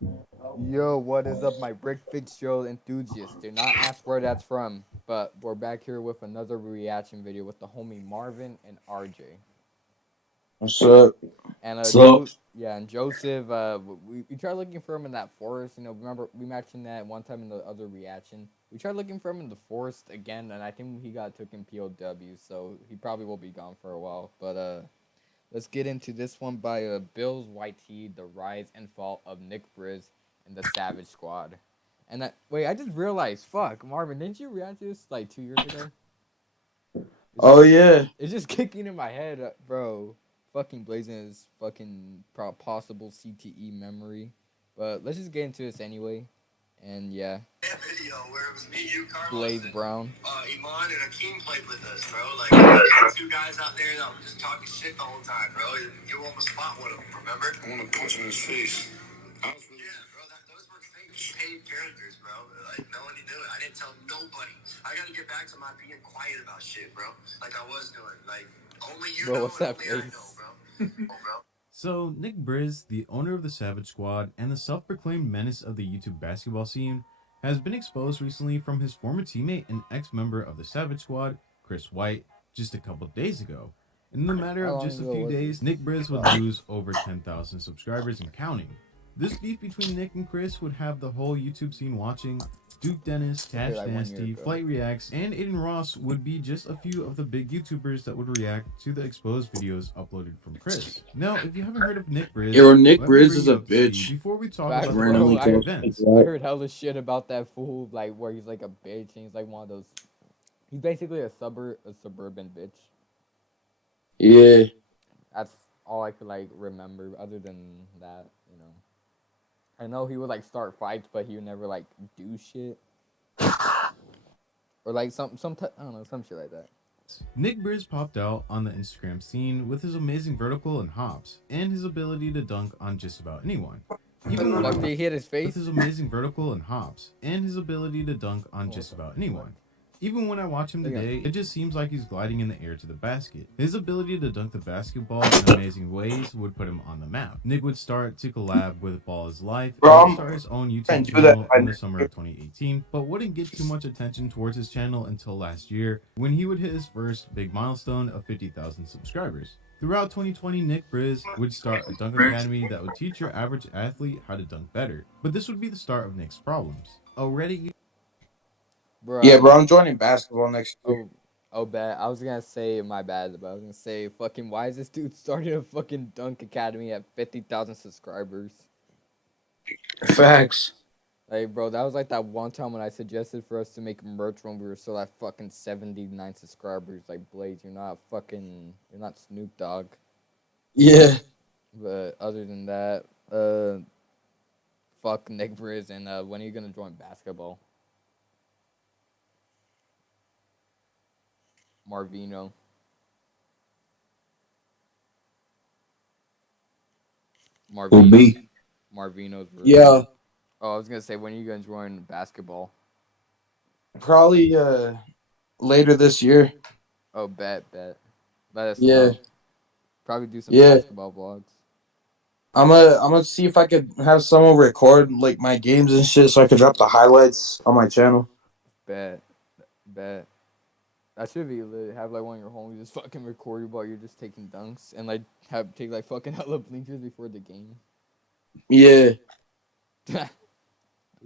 Yo, what is up, my Brick Fitzgerald enthusiasts? Do not ask where that's from, but we're back here with another reaction video with the homie Marvin and RJ. What's up? And So yeah, and Joseph, we tried looking for him in that forest. You know, remember we mentioned that one time in the other reaction. We tried looking for him in the forest again, and I think he got taken POW, so he probably will be gone for a while. But let's get into this one by Bill's YT, The Rise and Fall of Nick Briz and the Savage Squad. And wait, I just realized, fuck, Marvin, didn't you react to this like 2 years ago? It's oh just, yeah. it's just kicking in my head, bro. Fucking blazing his fucking possible CTE memory. But let's just get into this anyway. And yeah, Video where it was me, you, Carlos, Blaze and Brown. Iman and Akeem played with us, bro. Like, these two guys out there that were just talking shit the whole time, bro. You almost fought with them, remember? I want to punch him in his face. Yeah, bro, those were fake paid characters, bro. Like, nobody knew it. I didn't tell nobody. I gotta get back to my being quiet about shit, bro. Like I was doing. Like, only you Bro, know what's and that only I face? know, bro. Oh, bro. So, Nick Briz, the owner of the Savage Squad and the self-proclaimed menace of the YouTube basketball scene, has been exposed recently from his former teammate and ex-member of the Savage Squad, Chris White, just a couple days ago. In the matter How of long just a ago few was days, this? Nick Briz would lose over 10,000 subscribers and counting. This beef between Nick and Chris would have the whole YouTube scene watching. Duke Dennis, Okay, Cash like 1 year Nasty, ago. Flight Reacts, and Aiden Ross would be just a few of the big YouTubers that would react to the exposed videos uploaded from Chris. Now, if you haven't heard of Nick Yo, Briz, Nick let me Briz bring is you a up to speed bitch. before we talk Facts, about the bro. Randomly recent talking events. I like heard hella shit about that fool, like where he's like a bitch and he's like one of those. He's basically a suburban bitch. yeah. That's all I could like remember. Other than that, you know, I know he would like start fights, but he would never like do shit or like I don't know, some shit like that. Nick Briz popped out on the Instagram scene with his amazing vertical and hops, and his ability to dunk on just about anyone. Even when I Like, did he hit his with face? his amazing vertical and hops, and his ability to dunk on What just the about fuck? anyone. Even when I watch him today, it just seems like he's gliding in the air to the basket. His ability to dunk the basketball in amazing ways would put him on the map. Nick would start to collab with Ball is Life Bro, and I'm start his own trying YouTube to do that. channel in the summer of 2018, but wouldn't get too much attention towards his channel until last year when he would hit his first big milestone of 50,000 subscribers. Throughout 2020, Nick Briz would start a dunk academy that would teach your average athlete how to dunk better. But this would be the start of Nick's problems. Already, Yeah, Bro, bro, I'm joining basketball next year. oh, oh, bad. I was gonna say my bad, but I was gonna say fucking. Why is this dude starting a fucking dunk academy at 50,000 subscribers? Facts. Like, bro, that was like that one time when I suggested for us to make merch when we were still at fucking 79 subscribers. Like, Blaze, you're not Snoop Dogg. Yeah. But other than that, fuck Nick Briz. And when are you gonna join basketball? Marvino. Who Marvino. me? Marvino's version. Yeah. Oh, I was gonna say, when are you gonna join basketball? Probably later this year. Oh, bet. Let us Yeah. know. Probably do some Yeah. basketball vlogs. I'm gonna see if I could have someone record like my games and shit so I could drop the highlights on my channel. Bet, bet. That should be lit. Have like one of your homies just fucking record you while you're just taking dunks and like have take like fucking hella blinkers before the game. Yeah.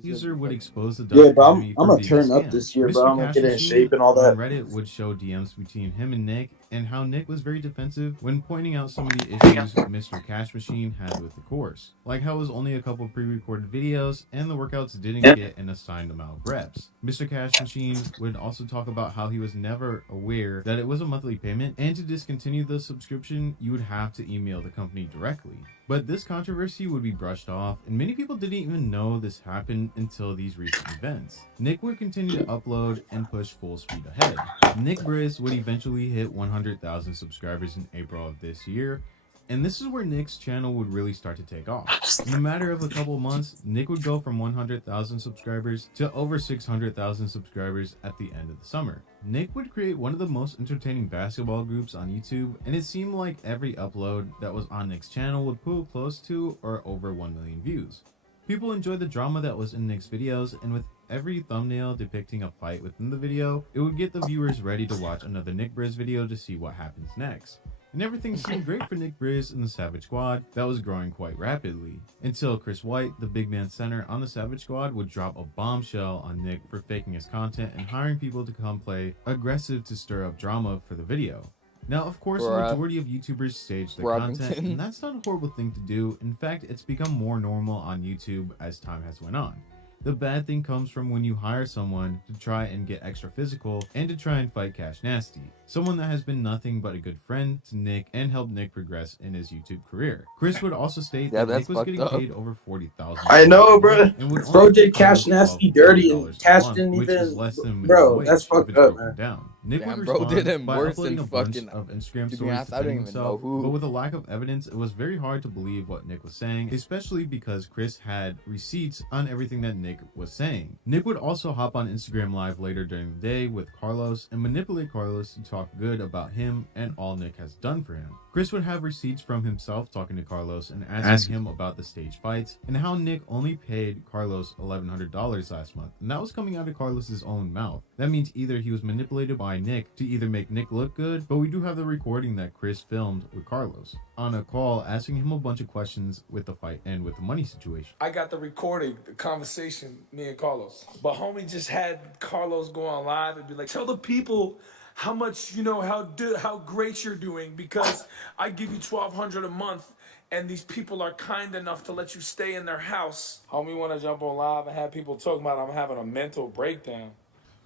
user would expose the Yeah, Dunk but I'm Academy I'm for gonna being a turn up scam. this year, bro. Mr. I'm gonna Cash get in Machine shape and all on that. Reddit would show DMs between him and Nick and how Nick was very defensive when pointing out some of the issues Mr. Cash Machine had with the course. Like how it was only a couple pre-recorded videos and the workouts didn't get an assigned amount of reps. Mr. Cash Machine would also talk about how he was never aware that it was a monthly payment, and to discontinue the subscription, you would have to email the company directly. But this controversy would be brushed off, and many people didn't even know this happened until these recent events. Nick would continue to upload and push full speed ahead. Nick Briz would eventually hit 100,000 subscribers in April of this year, and this is where Nick's channel would really start to take off. In a matter of a couple months, Nick would go from 100,000 subscribers to over 600,000 subscribers at the end of the summer. Nick would create one of the most entertaining basketball groups on YouTube, and it seemed like every upload that was on Nick's channel would pull close to or over 1 million views. People enjoyed the drama that was in Nick's videos, and with every thumbnail depicting a fight within the video, it would get the viewers ready to watch another Nick Briz video to see what happens next. And everything seemed great for Nick Briz and the Savage Squad that was growing quite rapidly. Until Chris White, the big man center on the Savage Squad, would drop a bombshell on Nick for faking his content and hiring people to come play aggressive to stir up drama for the video. Now, of course, the majority of YouTubers stage their content, and that's not a horrible thing to do. In fact, it's become more normal on YouTube as time has went on. The bad thing comes from when you hire someone to try and get extra physical and to try and fight Cash Nasty, someone that has been nothing but a good friend to Nick and helped Nick progress in his YouTube career. Chris would also state that Nick was getting paid over $40,000. I know, bro. Bro did Cash Nasty dirty and Cash didn't which even. is less than bro, that's fucked up, man. Down. Nick would bro did him by worse uploading than a bunch fucking of Instagram to be stories honest, I don't defending even know himself, who. but with a lack of evidence, it was very hard to believe what Nick was saying, especially because Chris had receipts on everything that Nick was saying. Nick would also hop on Instagram Live later during the day with Carlos and manipulate Carlos to talk good about him and all Nick has done for him. Chris would have receipts from himself talking to Carlos and asking him about the stage fights and how Nick only paid Carlos $1,100 last month, and that was coming out of Carlos's own mouth. That means either he was manipulated by Nick to either make Nick look good, but we do have the recording that Chris filmed with Carlos on a call asking him a bunch of questions with the fight and with the money situation. I got the recording, the conversation, me and Carlos. But homie just had Carlos go on live and be like, tell the people how much, you know, how great you're doing, because I give you $1,200 a month and these people are kind enough to let you stay in their house. Homie want to jump on live and have people talking about I'm having a mental breakdown.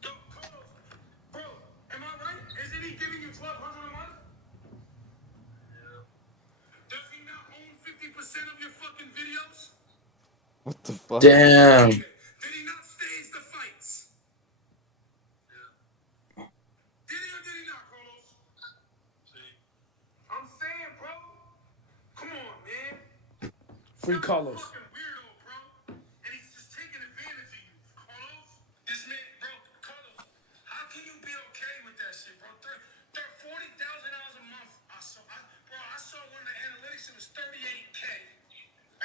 Yo, Carlos, bro, am I right? Isn't he giving you $1,200 a month? Yeah. Does he not own 50% of your fucking videos? What the fuck? Damn. Did he not stage the fights? Yeah. Did he or did he not, Carlos? See? I'm saying, bro. Come on, man. Free Carlos. Fucking weirdo, bro. And he's just taking advantage of you, Carlos. This man, bro, Carlos, how can you be okay with that shit, bro? $40,000 a month. I saw one of the analytics, it was 38K.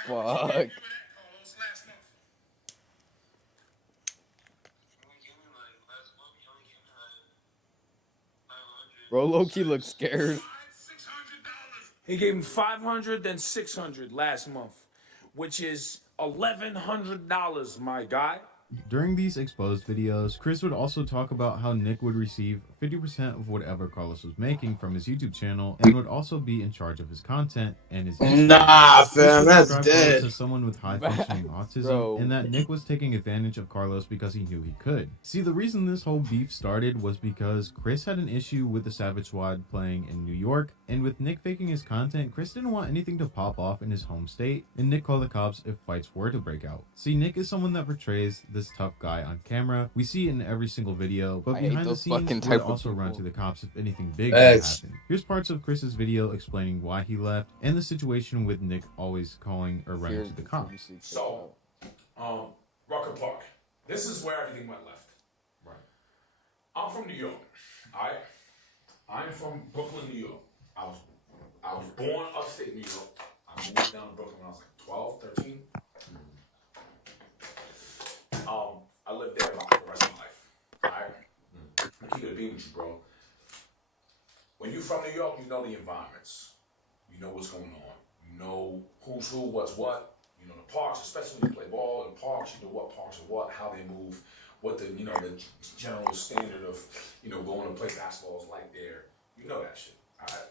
And how much Fuck. you gave you that, Carlos, last month? Bro, low-key looks scared. $600. He gave him $500, then $600 last month, which is $1,100, my guy. During these exposed videos, Chris would also talk about how Nick would receive 50% of whatever Carlos was making from his YouTube channel and would also be in charge of his content and his Instagram. Nah, Chris fam, would that's describe dead. Carlos as someone with high functioning autism, Bro. and that Nick was taking advantage of Carlos because he knew he could. See, the reason this whole beef started was because Chris had an issue with the Savage Squad playing in New York, and with Nick faking his content, Chris didn't want anything to pop off in his home state, and Nick called the cops if fights were to break out. See, Nick is someone that portrays this tough guy on camera. We see it in every single video, but I hate behind the those scenes, fucking we type would of also run people. to the cops if anything big would happen. Facts. Here's parts of Chris's video explaining why he left and the situation with Nick always calling or running to the cops. So, Rucker Park. This is where everything went left. Right. I'm from New York. Alright? I'm from Brooklyn, New York. I was born upstate New York. I moved down to Brooklyn when I was like 12, 13. I lived there about the rest of my life. Alright? Keep it being with you, bro. When you're from New York, you know the environments. You know what's going on. You know who's who, what's what. You know the parks, especially when you play ball in parks, you know what parks are what, how they move, what the the general standard of going to play basketball is like there. You know that shit. Alright?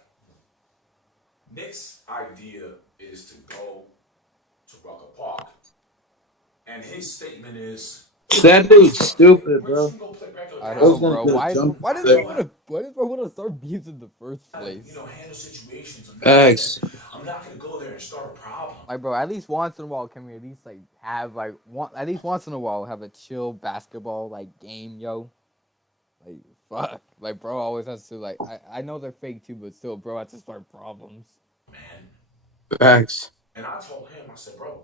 Nick's idea is to go to Rucker Park, and his statement is, That dude's stupid, "Where bro. should you go play regular I basketball?" know, bro. gonna Why jump did there. they want to start beefs in the first place? Handle situations. Facts. I'm not gonna go there and start a problem. Like, bro, at least once in a while, can we at least have at least once in a while have a chill basketball game, yo? Like, fuck, like, bro always has to I know they're fake too, but still, bro has to start problems. Man. Facts. And I told him, I said, bro,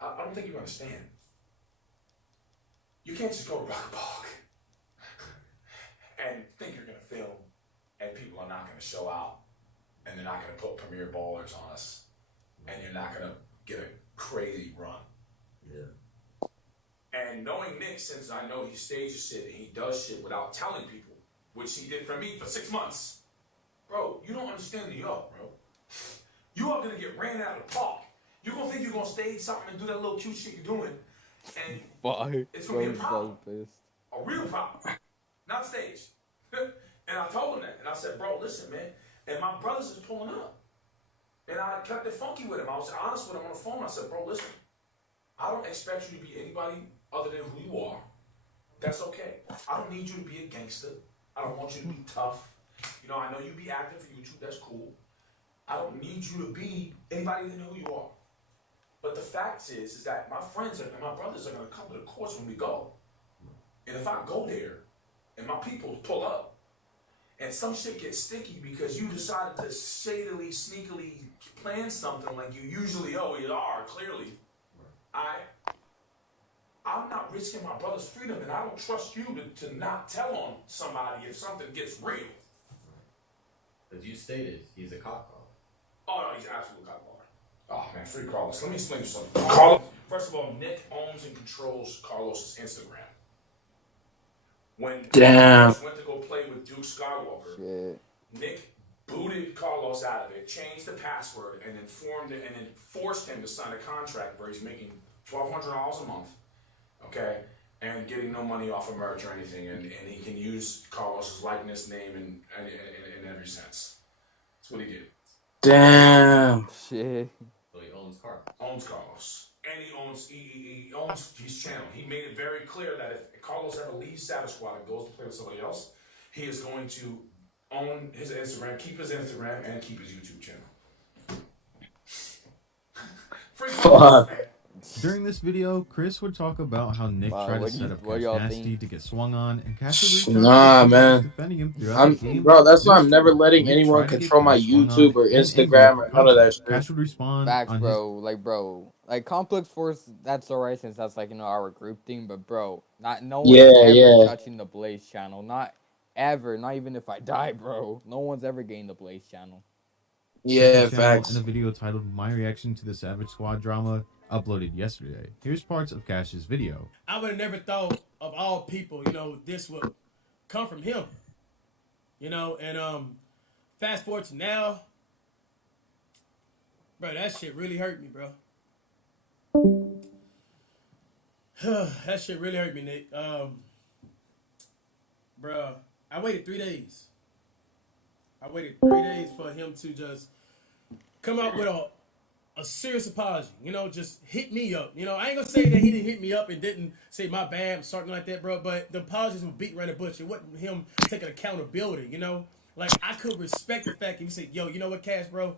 I don't think you understand. You can't just go to Rock Park and think you're gonna film and people are not gonna show out and they're not gonna put premier ballers on us and you're not gonna get a crazy run. And knowing Nick, since I know he stages shit and he does shit without telling people, which he did for me for 6 months, bro, you don't understand New York, bro. You are gonna get ran out of the park. You're gonna think you're gonna stage something and do that little cute shit you're doing, and it's gonna be a problem. A real problem. Not staged. And I told him that. And I said, bro, listen, man. And my brothers is pulling up. And I kept it funky with him. I was honest with him on the phone. I said, bro, listen. I don't expect you to be anybody other than who you are. That's okay. I don't need you to be a gangster. I don't want you to be tough. You know, I know you be active for YouTube. That's cool. I don't need you to be anybody other than who you are. But the fact is that my friends and my brothers are going to come to the course when we go. And if I go there and my people pull up and some shit gets sticky because you decided to shadily, sneakily plan something like you usually always are, clearly, I'm not risking my brother's freedom, and I don't trust you to not tell on somebody if something gets real. As you stated, he's a cop caller. Oh, no, he's absolutely cop caller. Oh, man, free Carlos. Let me explain something. Carlos, first of all, Nick owns and controls Carlos's Instagram. When Carlos went to go play with Duke Skywalker, Nick booted Carlos out of it, changed the password, and then forced him to sign a contract where he's making $1,200 a month, okay, and getting no money off of merch or anything, and he can use Carlos's likeness, name, in every sense. That's what he did. Damn. Shit. So he owns Carlos. Owns Carlos. And he owns his channel. He made it very clear that if Carlos ever leaves Savage Squad and goes to play with somebody else, he is going to own his Instagram, keep his Instagram, and keep his YouTube channel. Fuck. During this video, Chris would talk about how Nick tried to set up Cash Nasty to get swung on, and Cash would defending him throughout the game. Bro, that's why I'm never letting anyone control my YouTube or Instagram or none of that shit. Cash would respond. Facts, bro. Like Complex Force, that's alright since that's like our group thing. But bro, no one's ever touching the Blaze channel. Not ever. Not even if I die, bro. No one's ever getting the Blaze channel. Yeah, facts. In a video titled "My Reaction to the Savage Squad Drama," uploaded yesterday. Here's parts of Cash's video. I would have never thought of all people, this would come from him. And fast forward to now, bro, that shit really hurt me, bro. That shit really hurt me, Nick. Bro, I waited 3 days. I waited 3 days for him to just come out with a serious apology, just hit me up. I ain't gonna say that he didn't hit me up and didn't say my bad or something like that, bro, but the apologies were beat around the bush. It wasn't him taking accountability, Like, I could respect the fact if he said, yo, you know what, Cash, bro?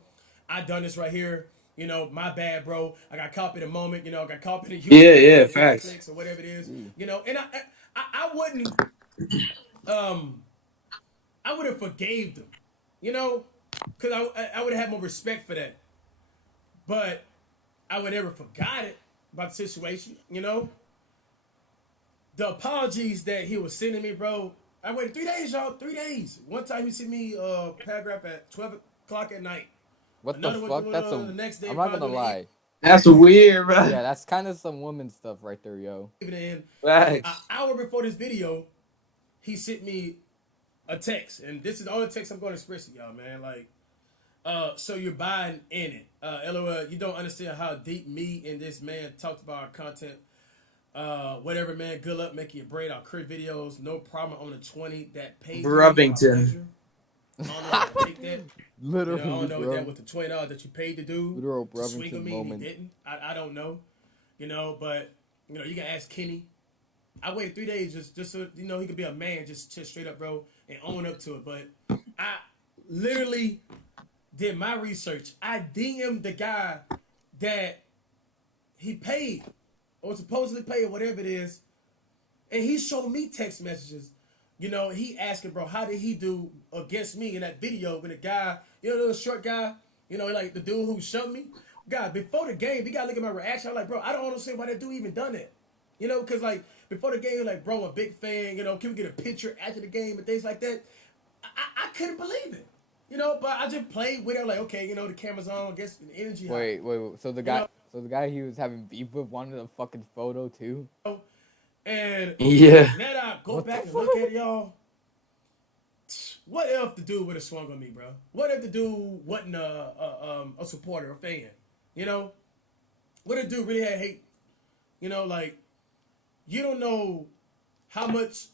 I done this right here. My bad, bro. I got caught in a moment, I got caught in a facts. Or whatever it is. And I wouldn't I would have forgave them, because I would have had more respect for that. But I would never forgot it about the situation, The apologies that he was sending me, bro. I waited 3 days, y'all. 3 days. One time he sent me a paragraph at 12 o'clock at night. What the fuck? That's the next day. I'm not gonna lie. That's weird, bro. Yeah, that's kind of some woman stuff right there, yo. An Facts. hour before this video, he sent me a text, and this is the only text I'm going to express to y'all, man. Like, so you're buying in it. LOL, you don't understand how deep me and this man talked about our content. Whatever, man. Good luck making your bread. Our crib videos, no problem on the 20 that paid. Brubbington. I don't know how to take that. Literally, I don't know what that with the $20 that you paid to do. Literal to swing with me moment. and he didn't. I don't know. But you can ask Kenny. I waited 3 days just so he could be a man, just straight up, bro, and own up to it. But I literally did my research. I DM'd the guy that he paid or supposedly paid or whatever it is, and he showed me text messages. He asking, bro, how did he do against me in that video when the guy, the little short guy, like the dude who shoved me? God, before the game, you gotta look at my reaction. I'm like, bro, I don't understand why that dude even done that. Because like before the game, like, bro, I'm a big fan. Can we get a picture after the game and things like that? I couldn't believe it. But I just played with it. Like, okay, the camera's on. I guess the energy. Wait. So the guy he was having beef with wanted a fucking photo too. And Yeah. now that I go What the back and fuck? look at it, y'all, what if the dude would have swung on me, bro? What if the dude wasn't a supporter, a fan? You know, what if the dude really had hate? You know, like you don't know how much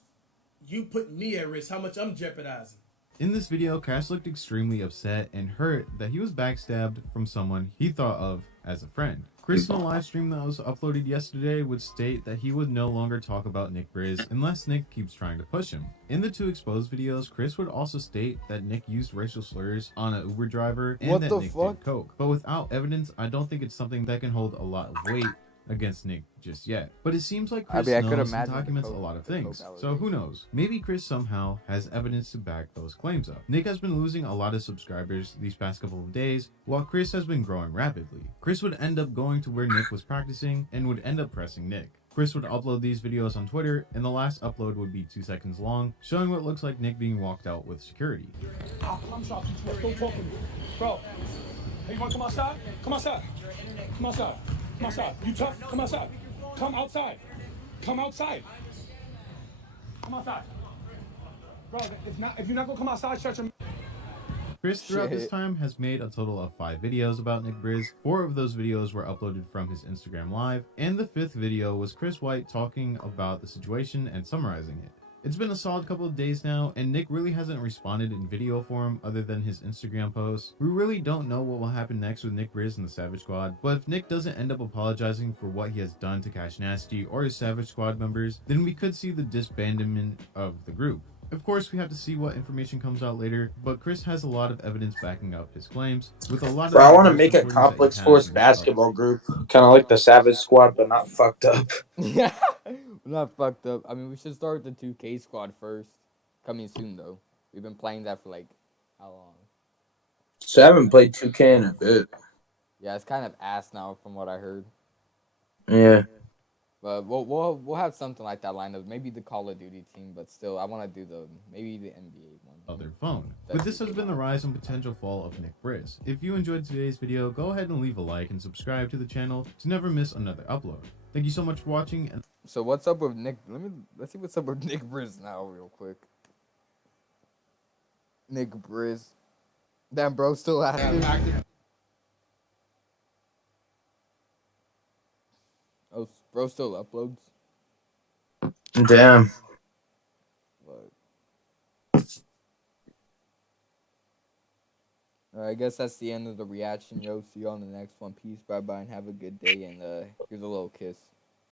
you put me at risk, how much I'm jeopardizing. In this video, Cash looked extremely upset and hurt that he was backstabbed from someone he thought of as a friend. Chris, in a live stream that was uploaded yesterday, would state that he would no longer talk about Nick Briz unless Nick keeps trying to push him. In the 2 exposed videos, Chris would also state that Nick used racial slurs on an Uber driver and What that the Nick fuck? did coke. But without evidence, I don't think it's something that can hold a lot of weight against Nick just yet. But it seems like Chris I could knows and imagine the documents a coke- lot of the coke things. So who allegation. knows? Maybe Chris somehow has evidence to back those claims up. Nick has been losing a lot of subscribers these past couple of days, while Chris has been growing rapidly. Chris would end up going to where Nick was practicing and would end up pressing Nick. Chris would upload these videos on Twitter, and the last upload would be 2 seconds long, showing what looks like Nick being walked out with security. I'm shocked. Don't talk to me. Bro, hey, you want to come outside? Come outside. Come outside. Come outside. You tough? Come outside. Come outside. Come outside. Come outside. Bro, if you're not going to come outside, shut your... Chris, throughout this Shit. time, has made a total of 5 videos about Nick Briz. 4 of those videos were uploaded from his Instagram Live, and the 5th video was Chris White talking about the situation and summarizing it. It's been a solid couple of days now, and Nick really hasn't responded in video form other than his Instagram posts. We really don't know what will happen next with Nick Briz and the Savage Squad, but if Nick doesn't end up apologizing for what he has done to Cash Nasty or his Savage Squad members, then we could see the disbandment of the group. Of course, we have to see what information comes out later, but Chris has a lot of evidence backing up his claims, with a lot of Bro, I want to news make a reportings that he complex has force in his basketball group, kind of like the Savage Squad, but not fucked up. Yeah, we're not fucked up. I mean, we should start with the 2K squad first. Coming soon though. We've been playing that for like how long? So I haven't played 2K in a bit. Yeah, it's kind of ass now from what I heard. Yeah. But we'll have something like that lined up. Maybe the Call of Duty team, but still, I want to do maybe the NBA one. other phone. That's But this has it. been the rise and potential fall of Nick Briz. If you enjoyed today's video, go ahead and leave a like and subscribe to the channel to never miss another upload. Thank you so much for watching, and So what's up with Nick? Let's see what's up with Nick Briz now, real quick. Nick Briz. Damn, bro, still active. Oh, bro, still uploads. Damn. I guess that's the end of the reaction, yo. See you on the next one. Peace, bye bye, and have a good day. And here's a little kiss.